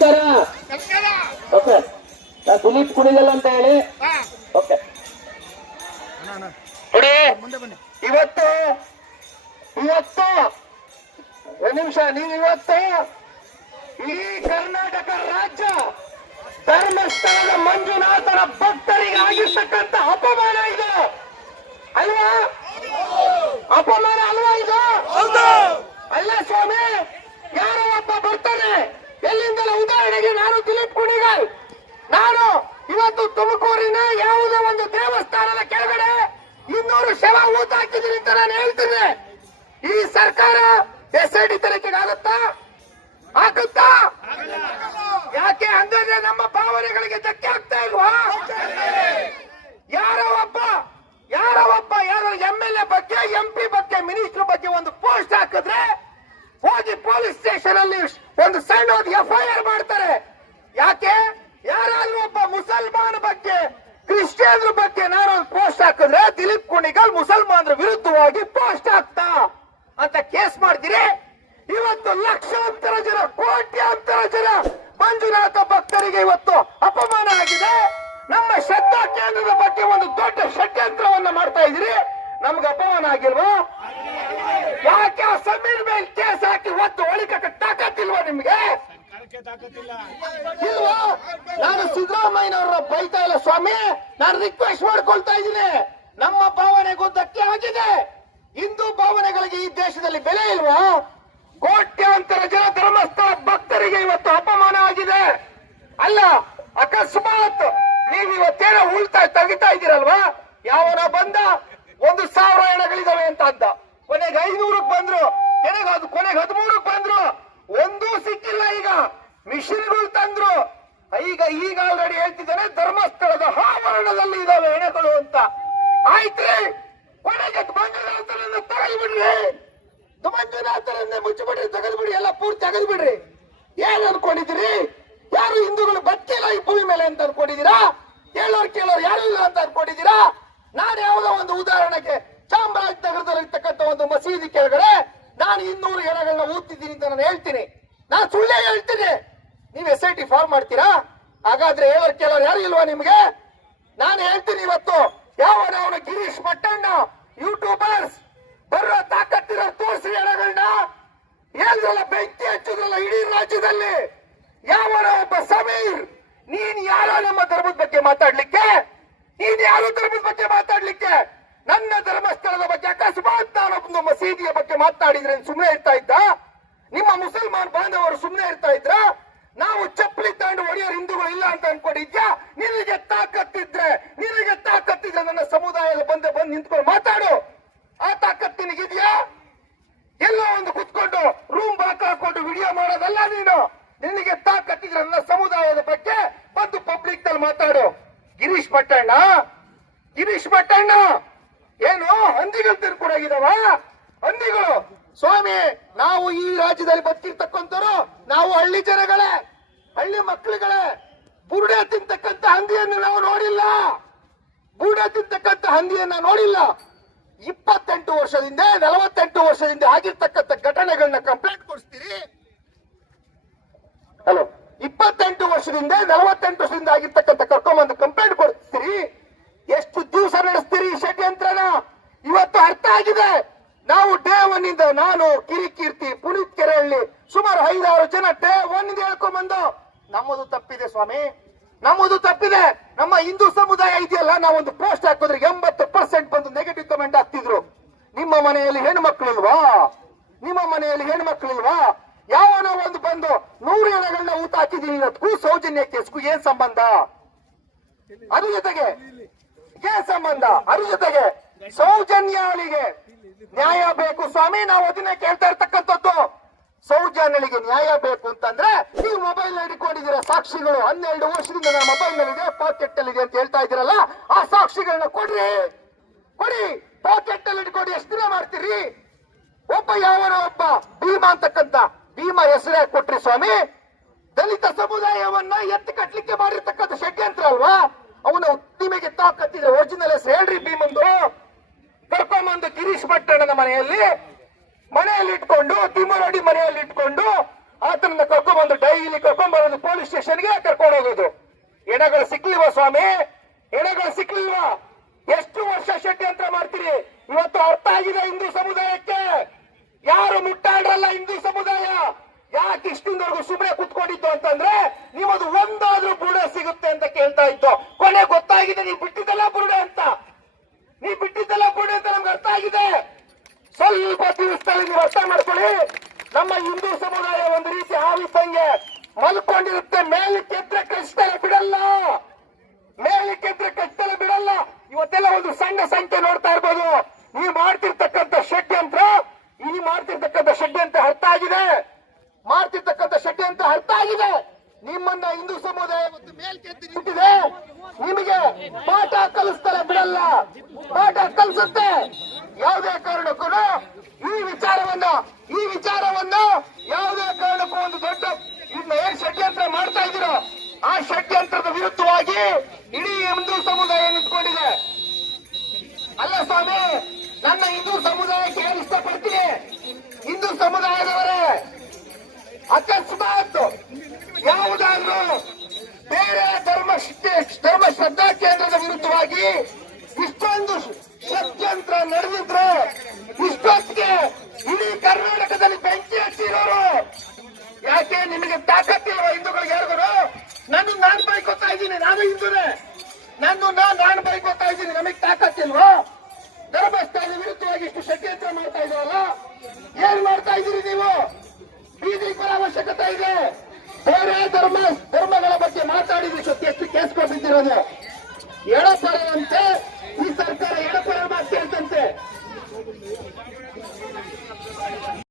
ನಮಸ್ಕಾರ. ಓಕೆ ನಾನು ಸುನೀತ್ ಕುಣಿಗಲ್ ಅಂತ ಹೇಳಿ. ಹಾ ಓಕೆ ನೋಡಿ ಇವತ್ತು ಇವತ್ತು ಒಂದ್ ನಿಮಿಷ ನೀವು ಇವತ್ತು ಈ ಕರ್ನಾಟಕ ರಾಜ್ಯ ಧರ್ಮಸ್ಥಳದ ಮಂಜುನಾಥನ ಭಕ್ತರಿಗೆ ಆಗಿರ್ತಕ್ಕಂಥ ಅಪಮಾನ ಇದು. ಅಲ್ವಾ? ಅಪಮಾನ ಅಲ್ವಾ ಇದು? ಅಲ್ಲ ಸ್ವಾಮಿ ಯಾರೋ ಒಬ್ಬ ಬರ್ತಾನೆ. ಎಲ್ಲಿಂದಲೂ ಉದಾಹರಣೆಗೆ ನಾನು ದಿಲೀಪ್ ಕುಣಿಗಲ್. ನಾನು ಇವತ್ತು ತುಮಕೂರಿನ ಯಾವುದೋ ಒಂದು ದೇವಸ್ಥಾನದ ಕೆಳಗಡೆ ಇನ್ನೂರು ಶವ ಊತ ಅಂತ ನಾನು ಹೇಳ್ತೀನಿ. ಈ ಸರ್ಕಾರ ಎಸ್ ಐ ಡಿ ತನಿಖೆಗೆ ಆಗುತ್ತಾ? ಆಗುತ್ತಾ ಯಾಕೆ ಹಂಗಂದ್ರೆ ನಮ್ಮ ಭಾವನೆಗಳಿಗೆ ಧಕ್ಕೆ ಆಗ್ತಾ ಇಲ್ವಾ? ಯಾರೋ ಒಬ್ಬ ಯಾರೋ ಒಬ್ಬ ಯಾರೋ ಎಂ ಎಲ್ ಎ ಬಗ್ಗೆ, ಎಂ ಪಿ ಬಗ್ಗೆ, ಮಿನಿಸ್ಟರ್ ಬಗ್ಗೆ ಒಂದು ಪೋಸ್ಟ್ ಹಾಕಿದ್ರೆ ಹೋಗಿ ಪೊಲೀಸ್ ಸ್ಟೇಷನ್ ಅಲ್ಲಿ ಒಂದು ಸಣ್ಣ ಒಂದು ಎಫ್ ಐ ಆರ್ ಮಾಡ್ತಾರೆ. ಯಾಕೆ? ಯಾರಾದ್ರೂ ಒಬ್ಬ ಮುಸಲ್ಮಾನ ಬಗ್ಗೆ, ಕ್ರಿಶ್ಚಿಯನ್ರ ಬಗ್ಗೆ ನಾನು ಒಂದು ಪೋಸ್ಟ್ ಹಾಕಿದ್ರೆ ದಿಲೀಪ್ ಕುಣಿಗಲ್ ಮುಸಲ್ಮಾನರ ವಿರುದ್ಧವಾಗಿ ಪೋಸ್ಟ್ ಹಾಕ್ತಾ ಅಂತ ಕೇಸ್ ಮಾಡ್ತೀರಿ? ಇವತ್ತು ಲಕ್ಷಾಂತರ ಜನ, ಕೋಟ್ಯಾಂತರ ಜನ ಮಂಜುನಾಥ ಭಕ್ತರಿಗೆ ಇವತ್ತು ಅಪಮಾನ ಆಗಿದೆ. ನಮ್ಮ ಶ್ರದ್ಧಾ ಕೇಂದ್ರದ ಬಗ್ಗೆ ಒಂದು ದೊಡ್ಡ ಷಡ್ಯಂತ್ರವನ್ನ ಮಾಡ್ತಾ ಇದ್ದೀರಿ. ನಮ್ಗೆ ಅಪಮಾನ ಆಗಿಲ್ವಾ? ಯಾಕೆ ಆ ಸಮೀರ್ ಮೇಲೆ ಕೇಸ್ ಹಾಕಿ ಹೊತ್ತು ಒಳಿಕಕ್ಕೆ ತಾಕತ್ತಿಲ್ವಾ ನಿಮ್ಗೆ? ಇಲ್ವಾ? ನಾನು ಸಿದ್ದರಾಮಯ್ಯನವ್ರ ಬೈತಾ ಇಲ್ಲ ಸ್ವಾಮಿ. ನಾನು ರಿಕ್ವೆಸ್ಟ್ ಮಾಡ್ಕೊಳ್ತಾ ಇದ್ದೀನಿ. ನಮ್ಮ ಭಾವನೆಗೂ ಧಕ್ಕೆ ಆಗಿದೆ. ಹಿಂದೂ ಭಾವನೆಗಳಿಗೆ ಈ ದೇಶದಲ್ಲಿ ಬೆಲೆ ಇಲ್ವಾ? ಕೋಟ್ಯಾಂತರ ಜನ ಧರ್ಮಸ್ಥಳ ಭಕ್ತರಿಗೆ ಇವತ್ತು ಅಪಮಾನ ಆಗಿದೆ. ಅಲ್ಲ ಅಕಸ್ಮಾತ್ ನೀವು ಇವತ್ತೇನೋ ಉಳ್ತಾ ತೆಗಿತಾ ಇದ್ದೀರಲ್ವಾ? ಯಾವನ ಬಂದ ಒಂದು ಸಾವಿರ ಎಣಗಳಿದಾವೆ ಅಂತ ಅಂದ. ಕೊನೆಗೆ ಐನೂರಕ್ಕೆ ಬಂದ್ರು, ಕೊನೆಗೆ ಕೊನೆಗೆ ಹದಿಮೂರಕ್ಕೆ ಬಂದ್ರು. ಒಂದೂ ಸಿಕ್ಕಿಲ್ಲ ಈಗ. ಮಿಷಿನ್ಗಳು ತಂದ್ರು. ಈಗ ಈಗ ಆಲ್ರೆಡಿ ಹೇಳ್ತಿದ್ದೇನೆ, ಧರ್ಮಸ್ಥಳದ ಆವರಣದಲ್ಲಿ ಇದಾವೆ ಹೆಣಗಳು ಅಂತ. ಆಯ್ತ್ರಿ? ಕೊನೆಗೆ ಮಂಜುನಾಥರನ್ನ ತಗದ್ಬಿಡ್ರಿ ಮಂಜುನಾಥನನ್ನೇ ಮುಚ್ಚಿಬಿಡ್ರಿ ಬಿಡಿ ಎಲ್ಲ ಪೂರ್ತಿ ತೆಗೆದ್ಬಿಡ್ರಿ ಏನ್ ಅನ್ಕೊಂಡಿದ್ರಿ ಯಾರು ಹಿಂದೂಗಳು ಬತ್ತಿಲ್ಲ ಈ ಭೂಮಿ ಮೇಲೆ ಅಂತ ಅನ್ಕೊಂಡಿದ್ದೀರಾ? ಕೇಳೋರು ಕೇಳೋರು ಯಾರು ಇಲ್ಲ ಅಂತ ಅನ್ಕೊಂಡಿದ್ದೀರಾ? ನಾನು ಯಾವುದೋ ಒಂದು ಉದಾಹರಣೆಗೆ ಚಾಮರಾಜನಗರದಲ್ಲಿ ಇರ್ತಕ್ಕಂಥ ಒಂದು ಮಸೀದಿ ಕೆಳಗಡೆ ನಾನು ಇನ್ನೂರು ಎರಗಳನ್ನ ಓದ್ತಿದ್ದೀನಿ ಅಂತ ನಾನು ಹೇಳ್ತೀನಿ. ನಾನು ಸುಳ್ಳೇ ಹೇಳ್ತೀನಿ. ನೀವು ಎಸ್ ಐ ಟಿ ಫಾರ್ಮ್ ಮಾಡ್ತೀರಾ? ಹಾಗಾದ್ರೆ ಹೇಳೋರ್ ಕೇಳೋರು ಯಾರು ಇಲ್ವಾ ನಿಮ್ಗೆ? ನಾನು ಹೇಳ್ತೀನಿ ಇವತ್ತು ಯಾವನ ಅವನು ಗಿರೀಶ್ ಮಟ್ಟಣ್ಣ ಯೂಟ್ಯೂಬರ್ಸ್ ಬರೋ ತಾಕತ್ತಿರೋ ತೋರಿಸಿ ಎಣಗಳನ್ನ ಹೇಳಿದ್ರಲ್ಲ ಬೆಂಕಿ ಹಚ್ಚಿದ್ರಲ್ಲ ಇಡೀ ರಾಜ್ಯದಲ್ಲಿ? ಯಾವನ ಒಬ್ಬ ಸಮೀರ್? ನೀನ್ ಯಾರೋ ನಮ್ಮ ಧರ್ಮದ ಬಗ್ಗೆ ಮಾತಾಡ್ಲಿಕ್ಕೆ? ನೀನ್ ಯಾರು ಧರ್ಮದ ಬಗ್ಗೆ ಮಾತಾಡ್ಲಿಕ್ಕೆ? ನನ್ನ ಧರ್ಮಸ್ಥಳದ ಬಗ್ಗೆ ಅಕಸ್ಮಾತ್ ನಾನೊಂದು ಮಸೀದಿಯ ಬಗ್ಗೆ ಮಾತಾಡಿದ್ರೆ ಸುಮ್ಮನೆ ಇರ್ತಾ ಇದ್ದ? ನಿಮ್ಮ ಮುಸಲ್ಮಾನ್ ಬಾಂಧವರು ಸುಮ್ಮನೆ ಇರ್ತಾ ಇದ್ರ? ನಾವು ಚಪ್ಪಲಿ ತಗೊಂಡು ಒಡೆಯೋರು ಹಿಂದೂಗಳು ಇಲ್ಲ ಅಂತ ಅನ್ಕೊಂಡಿದ್ಯಾ? ನಿನಗೆ ತಾಕತ್ತಿದ್ರೆ ನಿನಗೆ ತಾಕತ್ತಿದ್ರೆ ನನ್ನ ಸಮುದಾಯದ ಬಂದೆ ಬಂದು ನಿಂತ್ಕೊಂಡು ಮಾತಾಡು. ಆ ತಾಕತ್ ನಿನಗಿದ್ಯಾ? ಎಲ್ಲೋ ಒಂದು ಕುತ್ಕೊಂಡು ರೂಮ್ ಬಾಕ್ ಹಾಕೊಂಡು ವಿಡಿಯೋ ಮಾಡೋದಲ್ಲ ನೀನು. ನಿನಗೆ ತಾಕತ್ತಿದ್ರೆ ನನ್ನ ಸಮುದಾಯದ ಬಗ್ಗೆ ಬಂದು ಪಬ್ಲಿಕ್ನಲ್ಲಿ ಮಾತಾಡು. ಗಿರೀಶ್ ಭಟ್ಟಣ್ಣ ಗಿರೀಶ್ ಭಟ್ಟಣ್ಣ! ಏನು? ಹಂದಿಗಳು ತಿರ್ಕೊಂಡೋಗಿದಾವ ಹಂದಿಗಳು. ಸ್ವಾಮಿ, ನಾವು ಈ ರಾಜ್ಯದಲ್ಲಿ ಬದುಕಿರ್ತಕ್ಕಂಥವ್ರು, ನಾವು ಹಳ್ಳಿ ಜನಗಳೇ, ಹಳ್ಳಿ ಮಕ್ಕಳುಗಳೇ. ಬುರುಡೆ ತಿಂತಕ್ಕಂತ ಹಂದಿಯನ್ನು ನಾವು ನೋಡಿಲ್ಲ. ಬುರುಡೆ ತಿಂತಕ್ಕಂತ ಹಂದಿಯನ್ನ ನೋಡಿಲ್ಲ. ಇಪ್ಪತ್ತೆಂಟು ವರ್ಷದಿಂದ, ನಲವತ್ತೆಂಟು ವರ್ಷದಿಂದ ಆಗಿರ್ತಕ್ಕಂಥ ಘಟನೆಗಳನ್ನ ಕಂಪ್ಲೇಂಟ್ ಕೊಡಿಸ್ತೀರಿ? ಹಲೋ ಇಪ್ಪತ್ತೆಂಟು ವರ್ಷದಿಂದ, ನಲವತ್ತೆಂಟು ವರ್ಷದಿಂದ ಆಗಿರ್ತಕ್ಕಂಥ ಕರ್ಕೊಂಬಂದು ಕಂಪ್ಲೇಂಟ್ ಕೊಡ್ತೀರಿ ಎಷ್ಟು ದಿವಸ ನಡೆಸ್ತೀರಿ ಷಡ್ಯಂತ್ರನ? ಇವತ್ತು ಅರ್ಥ ಆಗಿದೆ. ನಾವು ಡೇ ಒನ್ ಇಂದ ನಾನು, ಕಿರಿಕೀರ್ತಿ, ಪುನೀತ್ ಕೆರೆಹಳ್ಳಿ ಸುಮಾರು ಐದಾರು ಜನ ಡೇ ಒನ್ ಇಂದ ಹೇಳ್ಕೊಂಡ್ಬಂದು ನಮ್ಮದು ತಪ್ಪಿದೆ ಸ್ವಾಮಿ. ನಮ್ಮದು ತಪ್ಪಿದೆ. ನಮ್ಮ ಹಿಂದೂ ಸಮುದಾಯ ಇದೆಯಲ್ಲ, ನಾವೊಂದು ಪೋಸ್ಟ್ ಹಾಕಿದ್ರೆ ಎಂಬತ್ತು ಪರ್ಸೆಂಟ್ ಬಂದು ನೆಗೆಟಿವ್ ಕಮೆಂಟ್ ಹಾಕ್ತಿದ್ರು. ನಿಮ್ಮ ಮನೆಯಲ್ಲಿ ಹೆಣ್ಣು ಮಕ್ಕಳಿಲ್ವಾ ನಿಮ್ಮ ಮನೆಯಲ್ಲಿ ಹೆಣ್ಣು ಮಕ್ಕಳಿಲ್ವಾ ಯಾವನೋ ಒಂದು ಬಂದು ನೂರು ಎಣಗಳನ್ನ ಊಟ ಹಾಕಿದೀನಿ ಅದಕ್ಕೂ ಸೌಜನ್ಯ ಕೇಸ್ಗೂ ಏನ್ ಸಂಬಂಧ? ಅದ್ರ ಜೊತೆಗೆ ಏನ್ ಸಂಬಂಧ. ಅದ್ರ ಜೊತೆಗೆ ಸೌಜನ್ಯಳಿಗೆ ನ್ಯಾಯ ಬೇಕು. ಸ್ವಾಮಿ, ನಾವು ಅದನ್ನೇ ಕೇಳ್ತಾ ಇರ್ತಕ್ಕಂಥದ್ದು. ಸೌಜನ್ಯಳಿಗೆ ನ್ಯಾಯ ಬೇಕು ಅಂತಂದ್ರೆ ನೀವು ಮೊಬೈಲ್ ಹಿಡ್ಕೊಂಡಿದ್ದೀರ. ಸಾಕ್ಷಿಗಳು ಹನ್ನೆರಡು ವರ್ಷದಿಂದ ನನ್ನ ಮೊಬೈಲ್ ನಲ್ಲಿದೆ ಪಾಕೆಟ್ ಅಲ್ಲಿ ಇದೆ ಅಂತ ಹೇಳ್ತಾ ಇದ್ದೀರಲ್ಲ, ಆ ಸಾಕ್ಷಿಗಳನ್ನ ಕೊಡ್ರಿ. ಕೊಡಿ. ಪಾಕೆಟ್ ಅಲ್ಲಿ ಇಟ್ಕೊಂಡು ಎಷ್ಟು ದಿನ ಮಾಡ್ತೀರಿ? ಒಬ್ಬ ಯಾವನ ಒಬ್ಬ ಭೀಮಾ ಅಂತಕ್ಕಂತ ಭೀಮಾ ಹೆಸರೇ ಕೊಟ್ರಿ ಸ್ವಾಮಿ. ದಲಿತ ಸಮುದಾಯವನ್ನ ಎತ್ತಿ ಕಟ್ಟಲಿಕ್ಕೆ ಮಾಡಿರ್ತಕ್ಕಂಥ ಷಡ್ಯಂತ್ರ ಅಲ್ವಾ? ಅವನ ನಿಮಗೆ ತಾಕತ್ತಿದ್ರೆ ಒರಿಜಿನಲ್ ಹೆಸರು ಹೇಳ್ರಿ ಭೀಮಂದು. ಕರ್ಕೊಂಬಂದು ಗಿರೀಶ್ ಭಟ್ಟಣ್ಣನ ಮನೆಯಲ್ಲಿ ಮನೆಯಲ್ಲಿ ಇಟ್ಕೊಂಡು ತಿಮ್ಮರಡಿ ಮನೆಯಲ್ಲಿ ಇಟ್ಕೊಂಡು, ಆತನನ್ನ ಕರ್ಕೊಂಡ್ಬಂದು ಡೈಲಿ ಕರ್ಕೊಂಡ್ಬರೋದು ಪೊಲೀಸ್ ಸ್ಟೇಷನ್ಗೆ ಕರ್ಕೊಂಡು ಹೋಗೋದು. ಎಣಗಳು ಸಿಕ್ಲಿಲ್ವಾ ಸ್ವಾಮಿ? ಎಣಗಳು ಸಿಕ್ಲಿಲ್ವಾ? ಎಷ್ಟು ವರ್ಷ ಷಡ್ಯಂತ್ರ ಮಾಡ್ತೀರಿ? ಇವತ್ತು ಅರ್ಥ ಆಗಿದೆ ಹಿಂದೂ ಸಮುದಾಯಕ್ಕೆ. ಯಾರು ಮುಟ್ಟಾಡ್ರಲ್ಲ ಹಿಂದೂ ಇಷ್ಟೊಂದವರೆಗೂ ಸುಮ್ಮನೆ ಕುತ್ಕೊಂಡಿದ್ದು ಅಂತಂದ್ರೆ ನಿಮ್ಮದು ಒಂದಾದ್ರೂ ಬುರುಡೆ ಸಿಗುತ್ತೆ ಅಂತ ಕೇಳ್ತಾ ಇತ್ತು ಕೊನೆ ಗೊತ್ತಾಗಿದೆ ನೀವು ಬಿಟ್ಟಿದ್ದಲ್ಲ ಬುರುಡೆ ಅಂತ. ನೀ ಬಿಟ್ಟಿದ್ದಲ್ಲ ಬುರುಡೆ ಅಂತ ನಮ್ಗೆ ಅರ್ಥ ಆಗಿದೆ. ಸ್ವಲ್ಪ ದಿವಸದಲ್ಲಿ ನೀವು ಅರ್ಥ ಮಾಡ್ಕೊಳ್ಳಿ. ನಮ್ಮ ಹಿಂದೂ ಸಮುದಾಯ ಒಂದು ರೀತಿ ಆವಿದ್ದಂಗೆ ಮಲ್ಕೊಂಡಿರುತ್ತೆ. ಮೇಲಕ್ಕೆದ್ರೆ ಕಷ್ಟಲ್ಲ ಬಿಡಲ್ಲ. ಮೇಲಕ್ಕೆದ್ರೆ ಕಷ್ಟಲ್ಲ ಬಿಡಲ್ಲ. ಇವತ್ತೆಲ್ಲ ಒಂದು ಸಣ್ಣ ಸಂಖ್ಯೆ ನೋಡ್ತಾ ಇರ್ಬೋದು. ನೀವು ಮಾಡ್ತಿರ್ತಕ್ಕಂಥ ಷಡ್ಯಂತ್ರ, ಈ ಮಾಡ್ತಿರ್ತಕ್ಕಂಥ ಷಡ್ಯಂತ್ರ ಅರ್ಥ ಆಗಿದೆ. ಮಾಡ್ತಿರ್ತಕ್ಕಂಥ ಷಡ್ಯಂತ್ರ ಅರ್ಥ ಆಗಿದೆ. ನಿಮ್ಮನ್ನ ಹಿಂದೂ ಸಮುದಾಯ ಒಂದು ನಿಂತಿದೆ. ನಿಮಗೆ ಪಾಠ ಕಲಿಸ್ತಾರೆ ಬಿಡಲ್ಲ. ಪಾಠ ಕಲಿಸುತ್ತೆ. ಯಾವುದೇ ಕಾರಣಕ್ಕೂ ಈ ವಿಚಾರವನ್ನ ಈ ವಿಚಾರವನ್ನ ಯಾವುದೇ ಕಾರಣಕ್ಕೂ ಒಂದು ದೊಡ್ಡ ಇನ್ನು ಏನ್ ಷಡ್ಯಂತ್ರ ಮಾಡ್ತಾ ಇದ್ದೀರೋ, ಆ ಷಡ್ಯಂತ್ರದ ವಿರುದ್ಧವಾಗಿ ಇಡೀ ಹಿಂದೂ ಸಮುದಾಯ ನಿಂತ್ಕೊಂಡಿದೆ. ಅಲ್ಲ ಸ್ವಾಮಿ, ನನ್ನ ಹಿಂದೂ ಸಮುದಾಯಕ್ಕೆ ಏನು ಇಷ್ಟಪಡ್ತೀನಿ? ಹಿಂದೂ ಸಮುದಾಯದವರೇ ಅಕಸ್ಮಾತ್ ಯಾವುದಾದ್ರೂ ಬೇರೆ ಧರ್ಮ ಧರ್ಮ ಶ್ರದ್ಧಾ ಕೇಂದ್ರದ ವಿರುದ್ಧವಾಗಿ ಇಷ್ಟೊಂದು ಷಡ್ಯಂತ್ರ ನಡೆದಿದ್ರೆ ಇಷ್ಟೊತ್ತಿಗೆ ಇಡೀ ಕರ್ನಾಟಕದಲ್ಲಿ ಬೆಂಕಿ ಹಚ್ಚಿರೋರು. ಯಾಕೆ? ನಿಮಗೆ ತಾಕತ್ತಿಲ್ವ ಹಿಂದೂಗಳಿಗೆ ಹೇಳಿದ್ರು ನಾನು ನಾನು ಬೈಕೋತಾ ಇದ್ದೀನಿ, ನಾನು ಹಿಂದೂನೇ. ನಾನು ನಾನು ಬೈಕೋತಾ ಇದ್ದೀನಿ, ನಮಗೆ ತಾಕತ್ತಿಲ್ವಾ ಧರ್ಮಸ್ಥಾನ ವಿರುದ್ಧವಾಗಿ ಇಷ್ಟು ಷಡ್ಯಂತ್ರ ಮಾಡ್ತಾ ಇದ್ರಲ್ಲ ಏನ್ ಮಾಡ್ತಾ ಇದ್ದೀರಿ ನೀವು? বিক্রি করা অবশ্যই